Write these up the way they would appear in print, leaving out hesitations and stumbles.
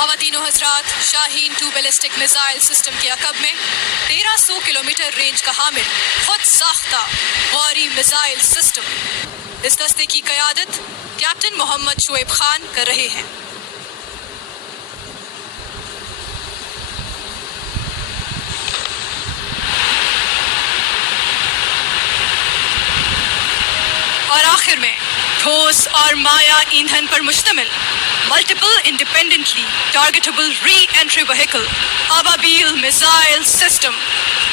خواتین و حضرات، شاہین 2 بیلسٹک میزائل سسٹم کے عقب میں 1300 کلومیٹر رینج کا حامل خود ساختہ غوری میزائل سسٹم، اس دستے کی قیادت کیپٹن محمد شعیب خان کر رہے ہیں۔ اور آخر میں ٹھوس اور مایا ایندھن پر مشتمل multiple independently targetable re entry vehicle Ababeel missile system,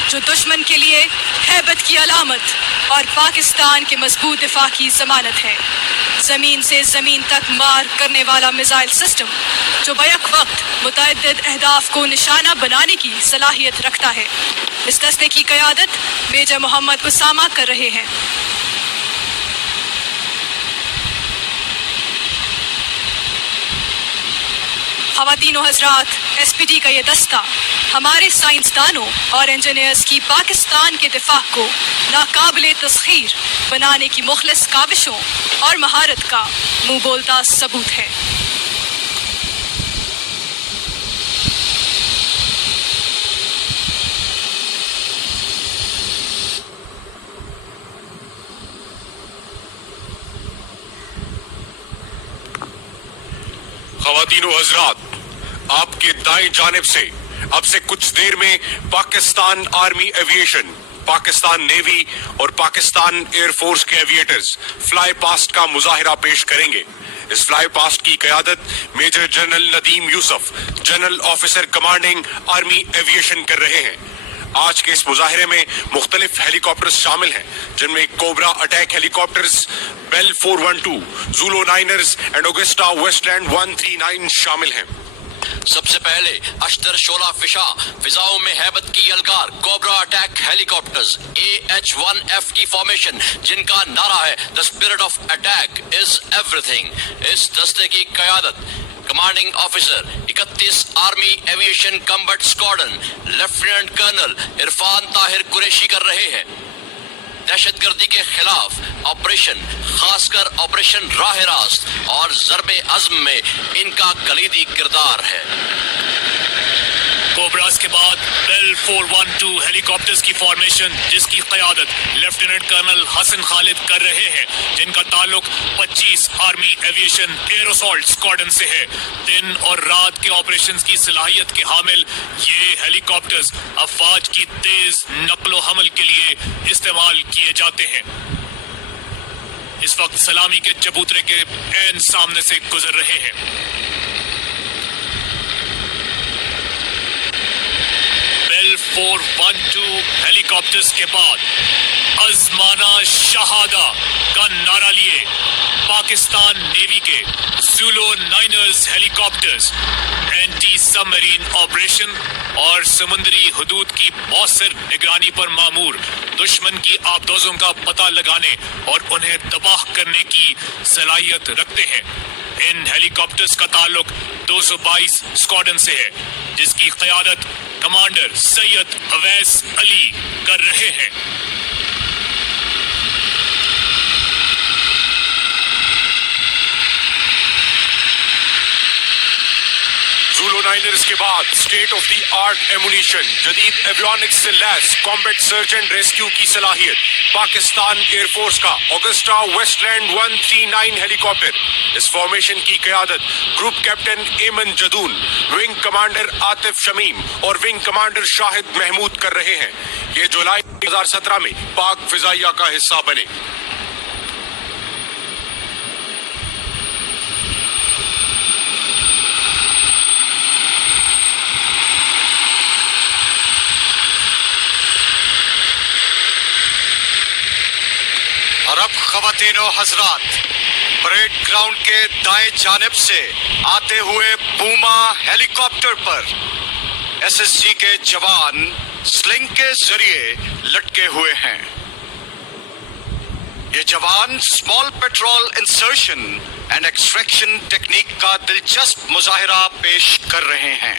جو دشمن کے لیے ہیبت کی علامت اور پاکستان کے مضبوط دفاع کی ضمانت ہے۔ زمین سے زمین تک مار کرنے والا میزائل سسٹم، جو بیک وقت متعدد اہداف کو نشانہ بنانے کی صلاحیت رکھتا ہے۔ اس دستے کی قیادت میجر محمد اسامہ کر رہے ہیں۔ خواتین و حضرات، ایس پی ٹی کا یہ دستہ ہمارے سائنسدانوں اور انجینئرز کی پاکستان کے دفاع کو ناقابل تسخیر بنانے کی مخلص کاوشوں اور مہارت کا منہ بولتا ثبوت ہے۔ خواتین و حضرات، آپ کے دائیں جانب سے اب سے کچھ دیر میں Pakistan army aviation, Pakistan navy اور پاکستان ایئر فورس کے ایویٹرز فلائی پاسٹ کا مظاہرہ پیش کریں گے۔ اس فلائی پاسٹ کی قیادت major general Nadeem Yousuf, general officer commanding army aviation کر رہے ہیں۔ آج کے اس مظاہرے میں مختلف ہیلی کاپٹرز شامل ہیں، جن میں Cobra attack helicopters, Bell 412، Zulu niners and Agusta Westland 139 شامل ہیں۔ سب سے پہلے اشتر شعلہ فشاں فضاؤں میں ہیبت کی یلغار کوبرا اٹیک ہیلی کاپٹرز AH-1F کی فارمیشن، جن کا نعرہ ہے The Spirit of Attack is Everything۔ اس دستے کی قیادت commanding officer 31 army aviation combat squadron lieutenant colonel Irfan Tahir Qureshi کر رہے ہیں۔ دہشت گردی کے خلاف آپریشن، خاص کر آپریشن راہ راست اور ضرب عزم میں ان کا کلیدی کردار ہے۔ کوبراز کے بعد بیل 412 ہیلی کاپٹرز کی فارمیشن، جس کی قیادت لیفٹیننٹ کرنل حسن خالد کر رہے ہیں، جن کا تعلق 25 army aviation air assault squadron سے ہے۔ دن اور رات کے آپریشنز کی صلاحیت کے حامل یہ ہیلی کاپٹرز افواج کی تیز نقل و حمل کے لیے استعمال کیے جاتے ہیں۔ اس وقت سلامی کے چبوترے کے عین سامنے سے گزر رہے ہیں۔ بیل 412 ہیلی کاپٹرز کے بعد ازمانہ شہادہ کا نعرہ لیے پاکستان نیوی کے زولو نائنرز ہیلی کاپٹرز اینٹی سب مرین آپریشن اور سمندری حدود کی مؤثر نگرانی پر مامور دشمن کی آبدوزوں کا پتہ لگانے اور انہیں تباہ کرنے کی صلاحیت رکھتے ہیں۔ ان ہیلی کاپٹرز کا تعلق 222 اسکواڈرن سے ہے، جس کی قیادت کمانڈر سید اویس علی کر رہے ہیں۔ زولو نائنرز کے بعد state of the art ammunition, جدید ایویونکس سے لیس کامبیٹ سرچ اینڈ ریسکیو کی صلاحیت، پاکستان ایئر فورس کا Agusta Westland 139 helicopter. اس فارمیشن کی قیادت group captain Aiman Jadoon, wing commander Atif Shamim اور ونگ کمانڈر شاہد محمود کر رہے ہیں۔ یہ جولائی 2017 میں پاک فضائیہ کا حصہ بنے۔ اور اب خواتین و حضرات، پریڈ گراؤنڈ کے دائیں جانب سے آتے ہوئے پوما ہیلی کاپٹر پر SSG کے جوان سلنگ کے ذریعے لٹکے ہوئے ہیں۔ یہ جوان small petrol insertion and extraction technique کا دلچسپ مظاہرہ پیش کر رہے ہیں۔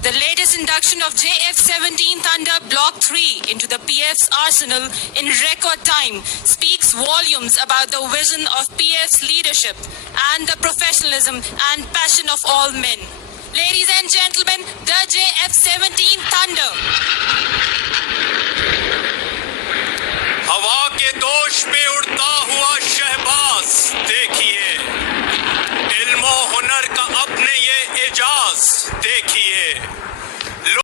The latest induction of JF-17 Thunder Block 3 into the PF's arsenal in record time speaks volumes about the vision of PF's leadership and the professionalism and passion of all men. Ladies and gentlemen, the JF-17 Thunder.